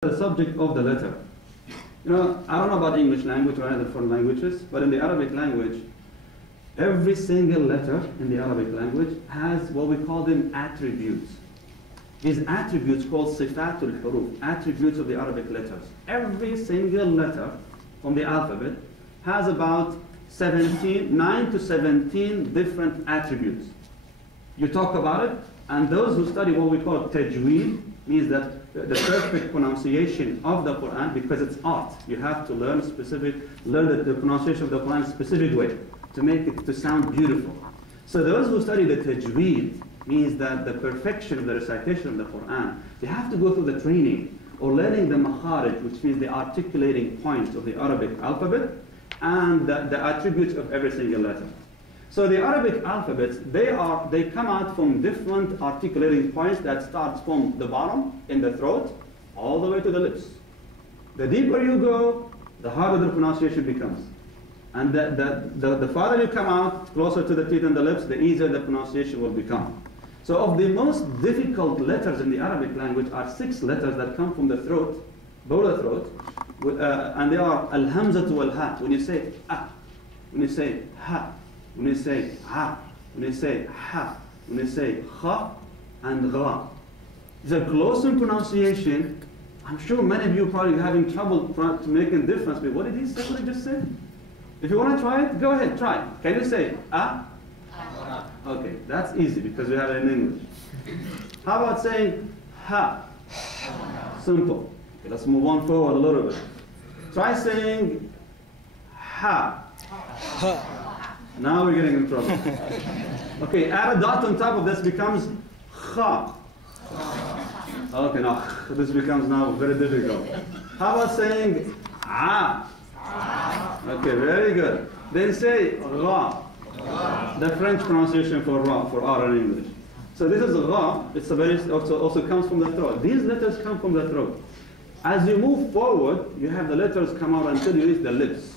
The subject of the letter. You know, I don't know about English language or other foreign languages, but in the Arabic language, every single letter in the Arabic language has what we call them attributes. These attributes called sifatul huruf, attributes of the Arabic letters. Every single letter from the alphabet has about 9 to 17 different attributes. You talk about it, and those who study what we call tajweed, means that the perfect pronunciation of the Quran, because it's art, you have to learn the pronunciation of the Quran in a specific way to make it to sound beautiful. So those who study the tajweed means that the perfection of the recitation of the Quran, they have to go through the training or learning the makharij, which means the articulating points of the Arabic alphabet and the attributes of every single letter. So the Arabic alphabets, they come out from different articulating points that starts from the bottom in the throat all the way to the lips. The deeper you go, the harder the pronunciation becomes. And the farther you come out, closer to the teeth and the lips, the easier the pronunciation will become. So of the most difficult letters in the Arabic language are 6 letters that come from the throat, below the throat, and they are al-hamzatu wal-ha. When you say ah, when you say ha, when you say ha, when you say ha, when you say kha and gha. The close in pronunciation, I'm sure many of you are probably having trouble making difference between what did he say, what did he just say? If you want to try it, go ahead, try. Can you say ah? Okay, that's easy because we have it in English. How about saying ha? Simple. Okay, let's move on forward a little bit. Try saying ha. Now we're getting in trouble. Okay, add a dot on top of this becomes kha. Okay, now this becomes now very difficult. How about saying ah? Okay, very good. Then say ra. The French pronunciation for ra, for R in English. So this is ra. It's a very also comes from the throat. These letters come from the throat. As you move forward, you have the letters come out until you reach the lips.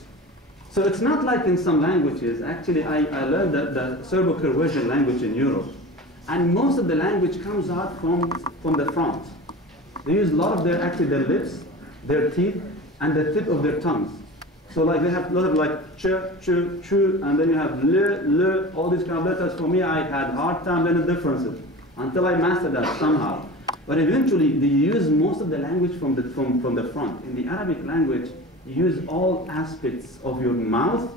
So it's not like in some languages. Actually, I learned the Serbo-Croatian language in Europe. And most of the language comes out from the front. They use a lot of their lips, their teeth, and the tip of their tongues. So like they have a lot of like ch, and then you have l, all these kind of letters. For me, I had a hard time learning the differences until I mastered that somehow. But eventually, they use most of the language from the front. In the Arabic language, you use all aspects of your mouth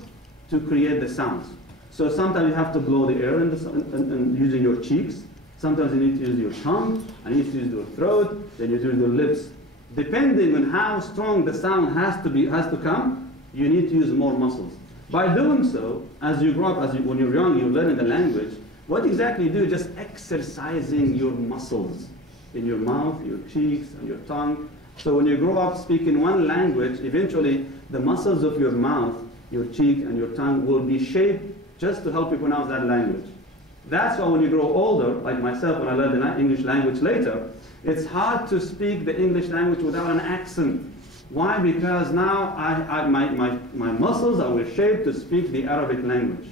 to create the sounds. So sometimes you have to blow the air and using your cheeks. Sometimes you need to use your tongue, and you need to use your throat, then you use your lips. Depending on how strong the sound has to come, you need to use more muscles. By doing so, as you grow up, when you're young, you're learning the language. What exactly you do is just exercising your muscles in your mouth, your cheeks, and your tongue. So when you grow up speaking one language, eventually the muscles of your mouth, your cheek, and your tongue will be shaped just to help you pronounce that language. That's why when you grow older, like myself when I learned the English language later, it's hard to speak the English language without an accent. Why? Because now my muscles are shaped to speak the Arabic language.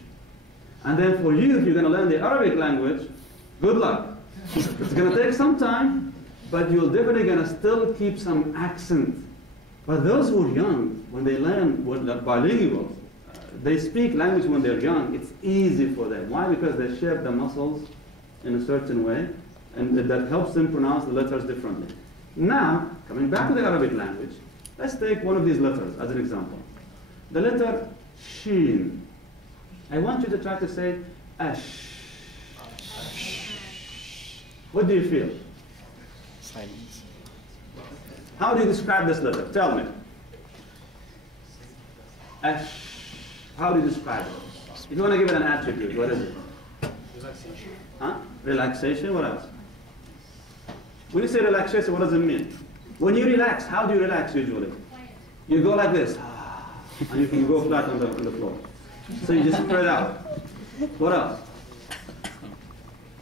And then for you, if you're going to learn the Arabic language, good luck. It's going to take some time, but you're definitely going to still keep some accent. But those who are young, when they learn bilingual, they speak language when they're young, it's easy for them. Why? Because they shape the muscles in a certain way, and that helps them pronounce the letters differently. Now, coming back to the Arabic language, let's take one of these letters as an example. The letter Shin. I want you to try to say ash. What do you feel? Silence. How do you describe this letter? Tell me. Ash. How do you describe it? If you want to give it an attribute, what is it? Relaxation. Huh? Relaxation, what else? When you say relaxation, what does it mean? When you relax, how do you relax usually? You go like this, and you can go flat on the floor. So you just spread out. What else?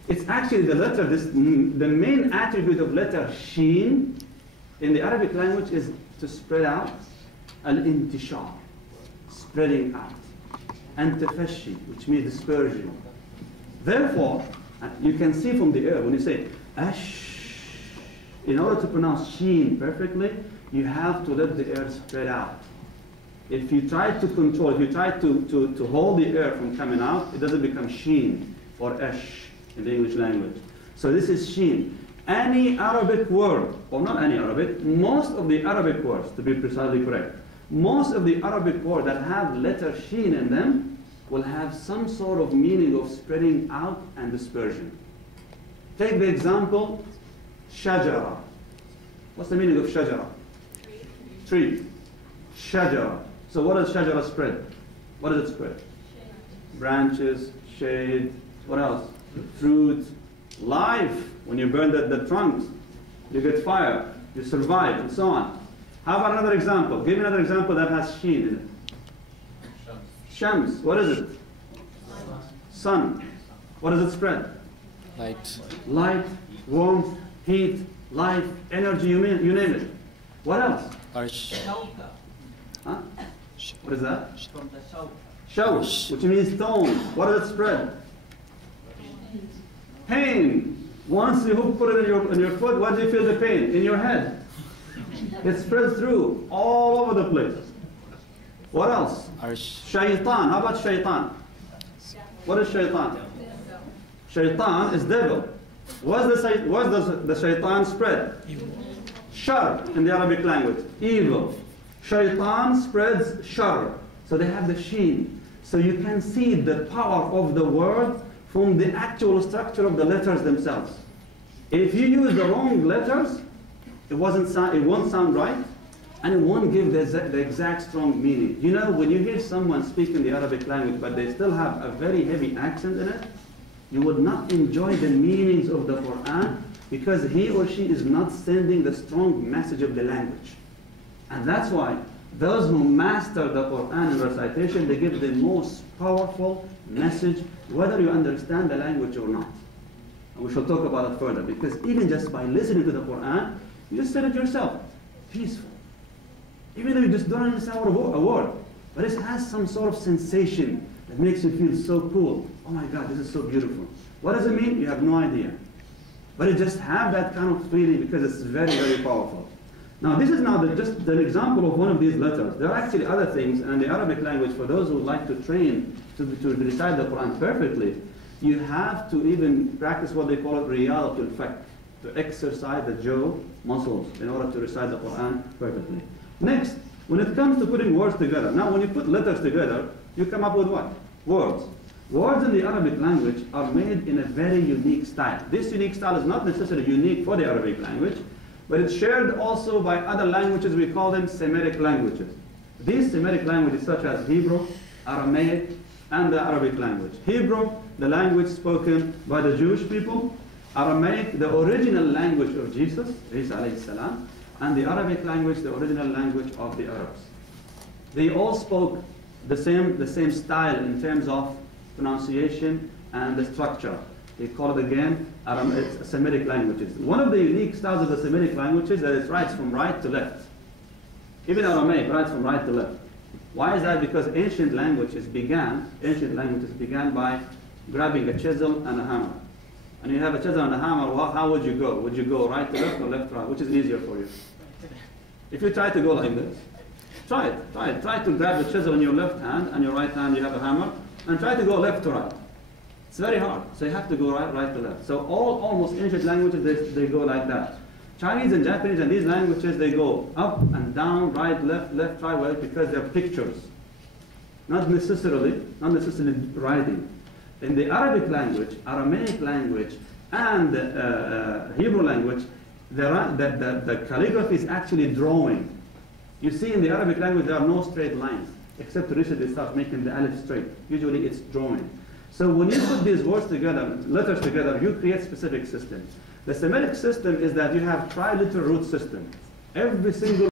It's actually the letter, the main attribute of letter Shin in the Arabic language is to spread out, al-intishar, spreading out, and tafashi, which means dispersion. Therefore, you can see from the air, when you say ash, in order to pronounce sheen perfectly, you have to let the air spread out. If you try to control, if you try to hold the air from coming out, it doesn't become sheen or esh in the English language. So this is sheen. Any Arabic word, or not any Arabic, most of the Arabic words, to be precisely correct, most of the Arabic words that have letter sheen in them will have some sort of meaning of spreading out and dispersion. Take the example, shajara. What's the meaning of shajara? Tree. Shajara. So what does shajara spread? What does it spread? Branches, shade, what else? Fruit, life. When you burn the trunks, you get fire, you survive, and so on. How about another example? Give me another example that has sheen in it. Shams. What is it? Sun. What does it spread? Light. Light, warmth, heat, life, energy, you name it. What else? Arch. Huh? What is that? From the south. Shawsh, which means stone. What does it spread? Pain. Once you put it in your foot, what do you feel the pain? In your head. It spreads through all over the place. What else? Arch. Shaitan. How about shaitan? What is shaitan? Shaitan is devil. What does the shaitan spread? Shar in the Arabic language. Evil. Shaitan spreads shar. So they have the sheen. So you can see the power of the word from the actual structure of the letters themselves. If you use the wrong letters, it won't sound right, and it won't give the exact strong meaning. You know, when you hear someone speak in the Arabic language, but they still have a very heavy accent in it, you would not enjoy the meanings of the Quran because he or she is not sending the strong message of the language. And that's why those who master the Quran in recitation, they give the most powerful message, whether you understand the language or not. And we shall talk about it further, because even just by listening to the Quran, you just said it yourself, peaceful. Even though you just don't understand a word, but it has some sort of sensation that makes you feel so cool. Oh my God, this is so beautiful. What does it mean? You have no idea. But you just have that kind of feeling because it's very, very powerful. Now this is now just an example of one of these letters. There are actually other things in the Arabic language for those who like to train to recite the Quran perfectly. You have to even practice what they call it riyadatul fak, to exercise the jaw muscles in order to recite the Quran perfectly. Next, when it comes to putting words together, now when you put letters together, you come up with what? Words. Words in the Arabic language are made in a very unique style. This unique style is not necessarily unique for the Arabic language, but it's shared also by other languages. We call them Semitic languages. These Semitic languages such as Hebrew, Aramaic, and the Arabic language. Hebrew, the language spoken by the Jewish people. Aramaic, the original language of Jesus, Isa alayhi salam, and the Arabic language, the original language of the Arabs. They all spoke the same style in terms of pronunciation and the structure. They call it again Semitic languages. One of the unique styles of the Semitic languages is that it writes from right to left. Even Aramaic writes from right to left. Why is that? Because ancient languages began by grabbing a chisel and a hammer. And you have a chisel and a hammer, how would you go? Would you go right to left or left to right? Which is easier for you? If you try to go like this, try it. Try to grab the chisel in your left hand, and your right hand you have a hammer, and try to go left to right. It's very hard. So you have to go right to left. So almost ancient languages, they go like that. Chinese and Japanese and these languages, they go up and down, right, left, right, because they're pictures. Not necessarily writing. In the Arabic language, Aramaic language, and Hebrew language, the calligraphy is actually drawing. You see in the Arabic language there are no straight lines, except recently they start making the alif straight. Usually it's drawing. So when you put these words together, letters together, you create specific systems. The Semitic system is that you have triliteral root system. Every single